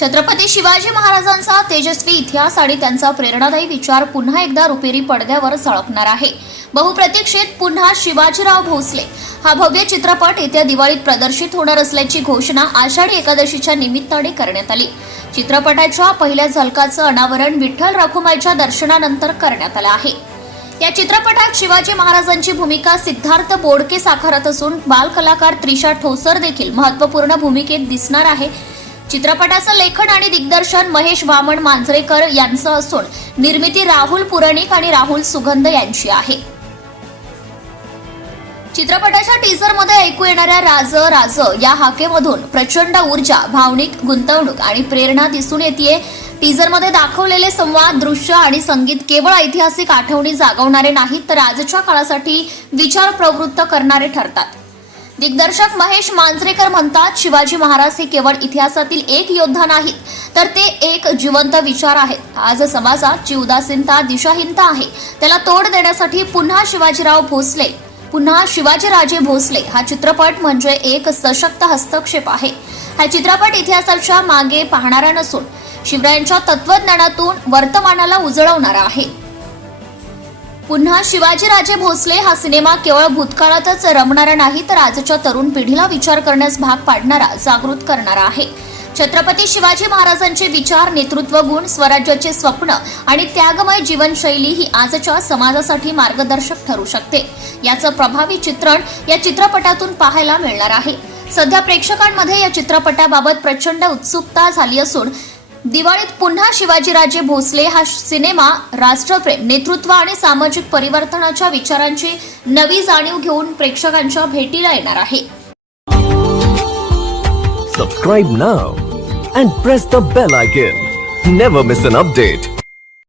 छत्रपती शिवाजी महाराजांचा तेजस्वी इतिहास आणि त्यांचा प्रेरणादायी विचार पुन्हा एकदा रुपेरी पडद्यावर सळकणार आहे. बहुप्रतीक्षित पुन्हा शिवाजीराव भोसले. हा भव्य चित्रपट येत्या दिवाळीत प्रदर्शित होणार असल्याची घोषणा आषाढी एकादशीच्या निमित्ताने करण्यात आली. चित्रपटाच्या पहिल्या झलकाचं अनावरण विठ्ठल राखुमाईच्या दर्शनानंतर करण्यात आलं आहे. या चित्रपटात शिवाजी महाराजांची भूमिका सिद्धार्थ बोडके साकारत असून बालकलाकार त्रिशा ठोसर देखील महत्त्वपूर्ण भूमिकेत दिसणार आहे. चित्रपटाचं लेखन आणि दिग्दर्शन महेश वामन मांजरेकर यांचं असून निर्मिती राहुल पुराणिक आणि राहुल सुगंध यांची आहे. चित्रपटाच्या टीझरमध्ये ऐकू येणाऱ्या राज राज या हाकेमधून प्रचंड ऊर्जा भावनिक गुंतवणूक आणि प्रेरणा दिसून येते टीझरमध्ये दाखवलेले संवाद दृश्य आणि संगीत केवळ ऐतिहासिक आठवणी जागवणारे नाहीत तर आजच्या काळासाठी विचार प्रवृत्त करणारे ठरतात. दिग्दर्शक महेश मांजरेकर म्हणतात शिवाजी महाराज हे केवळ इतिहासातील एक योद्धा नाहीत तर ते एक जिवंत विचार आहेत. आज समाजात जी उदासीनता दिशाहीनता आहे. त्याला तोड देण्यासाठी पुन्हा शिवाजीराव भोसले पुन्हा शिवाजीराजे भोसले. हा चित्रपट म्हणजे एक सशक्त हस्तक्षेप आहे. हा चित्रपट इतिहासाच्या मागे पाहणारा नसून शिवरायांच्या तत्वज्ञानातून वर्तमानाला उजळवणारा आहे. पुन्हा शिवाजीराजे भोसले हा सिनेमा केवळ भूतकाळातच रमणारा नाही तर आजच्या तरुण पिढीला विचार करण्यास भाग पाडणारा जागृत करणारा आहे. छत्रपती शिवाजी महाराजांचे विचार नेतृत्व गुण स्वराज्याचे स्वप्न आणि त्यागमय जीवनशैली ही आजच्या समाजासाठी मार्गदर्शक ठरू शकते. याचं प्रभावी चित्रण या चित्रपटातून पाहायला मिळणार आहे. सध्या प्रेक्षकांमध्ये या चित्रपटाबाबत प्रचंड उत्सुकता झाली असून दिवाळीत पुन्हा शिवाजीराजे भोसले हा सिनेमा राष्ट्रप्रेम नेतृत्व आणि सामाजिक परिवर्तनाच्या विचारांची नवी जाणीव घेऊन प्रेक्षकांच्या भेटीला येणार आहे. Subscribe now and press the bell icon never miss an update